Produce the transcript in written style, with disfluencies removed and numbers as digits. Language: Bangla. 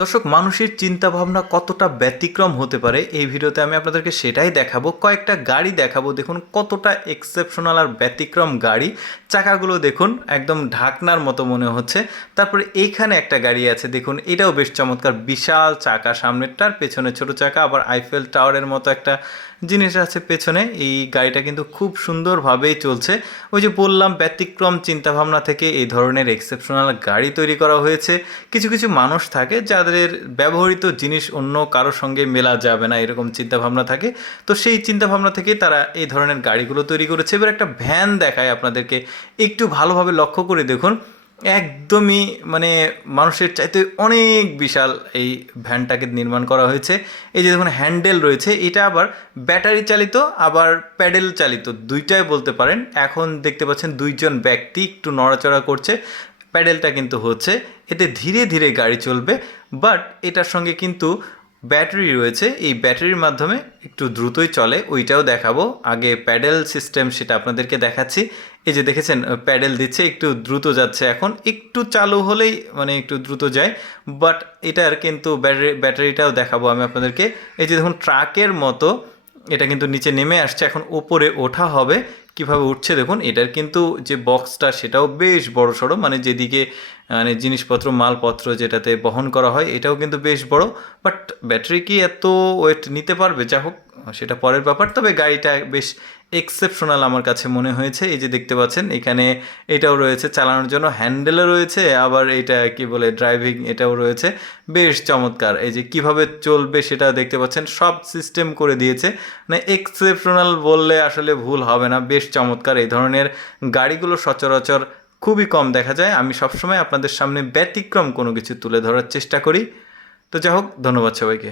দর্শক, মানুষের চিন্তাভাবনা কতটা ব্যতিক্রম হতে পারে এই ভিডিওতে আমি আপনাদেরকে সেটাই দেখাবো। কয়েকটা গাড়ি দেখাবো, দেখুন কতটা এক্সেপশনাল আর ব্যতিক্রম গাড়ি। চাকাগুলো দেখুন একদম ঢাকনার মতো মনে হচ্ছে। তারপরে এইখানে একটা গাড়ি আছে, দেখুন এটাও বেশ চমৎকার, বিশাল চাকা সামনেরটার, পেছনে ছোট চাকা, আবার আইফেল টাওয়ারের মতো একটা জিনিস আছে পেছনে। এই গাড়িটা কিন্তু খুব সুন্দরভাবেই চলছে। ওই যে বললাম, ব্যতিক্রম চিন্তাভাবনা থেকে এই ধরনের এক্সেপশনাল গাড়ি তৈরি করা হয়েছে। কিছু কিছু মানুষ থাকে যাদের ব্যবহৃত জিনিস অন্য কারোর সঙ্গে মেলা যাবে না, এরকম চিন্তাভাবনা থাকে। তো সেই চিন্তাভাবনা থেকে তারা এই ধরনের গাড়িগুলো তৈরি করেছে। এবার একটা ভ্যান দেখায় আপনাদেরকে, একটু ভালোভাবে লক্ষ্য করে দেখুন। একদমই মানে মানুষের চাইতে অনেক বিশাল এই ভ্যানটাকে নির্মাণ করা হয়েছে। এই যে দেখুন হ্যান্ডেল রয়েছে, এটা আবার ব্যাটারি চালিত আবার প্যাডেল চালিত, দুইটাই বলতে পারেন। এখন দেখতে পাচ্ছেন দুইজন ব্যক্তি একটু নড়াচড়া করছে, প্যাডেলটা কিন্তু হচ্ছে। এতে ধীরে ধীরে গাড়ি চলবে, বাট এটার সঙ্গে কিন্তু ব্যাটারি রয়েছে, এই ব্যাটারির মাধ্যমে একটু দ্রুতই চলে, ওইটাও দেখাবো। আগে প্যাডেল সিস্টেম সেটা আপনাদেরকে দেখাচ্ছি। এই যে দেখেছেন প্যাডেল দিচ্ছে, একটু দ্রুত যাচ্ছে, এখন একটু চালু হলেই মানে একটু দ্রুত যায়। বাট এটার কিন্তু ব্যাটারিটাও দেখাবো আমি আপনাদেরকে। এই যে দেখুন ট্রাকের মতো এটা কিন্তু নিচে নেমে আসছে, এখন ওপরে ওঠা হবে। কিভাবে উঠছে দেখুন, এটার কিন্তু যে বক্সটা সেটাও বেশ বড় সড়ো, মানে যেদিকে মানে জিনিসপত্র মালপত্র যেটাতে বহন করা হয় এটাও কিন্তু বেশ বড়। বাট ব্যাটারি কি এত ওয়েট নিতে পারবে? যা হোক, সেটা পরের ব্যাপার। তবে গাড়িটা বেশ এক্সেপশনাল আমার কাছে মনে হয়েছে। এই যে দেখতে পাচ্ছেন এখানে এটাও রয়েছে, চালানোর জন্য হ্যান্ডেলও রয়েছে, আবার এটা কি বলে ড্রাইভিং এটাও রয়েছে। বেশ চমৎকার। এই যে কিভাবে চলবে সেটা দেখতে পাচ্ছেন, সব সিস্টেম করে দিয়েছে। মানে এক্সেপশনাল বললে আসলে ভুল হবে না, বেশ চমৎকার। এই ধরনের গাড়িগুলো সচরাচর খুবই কম দেখা যায়। আমি সবসময় আপনাদের সামনে ব্যতিক্রম কোনো কিছু তুলে ধরার চেষ্টা করি। তো যাই হোক, ধন্যবাদ সবাইকে।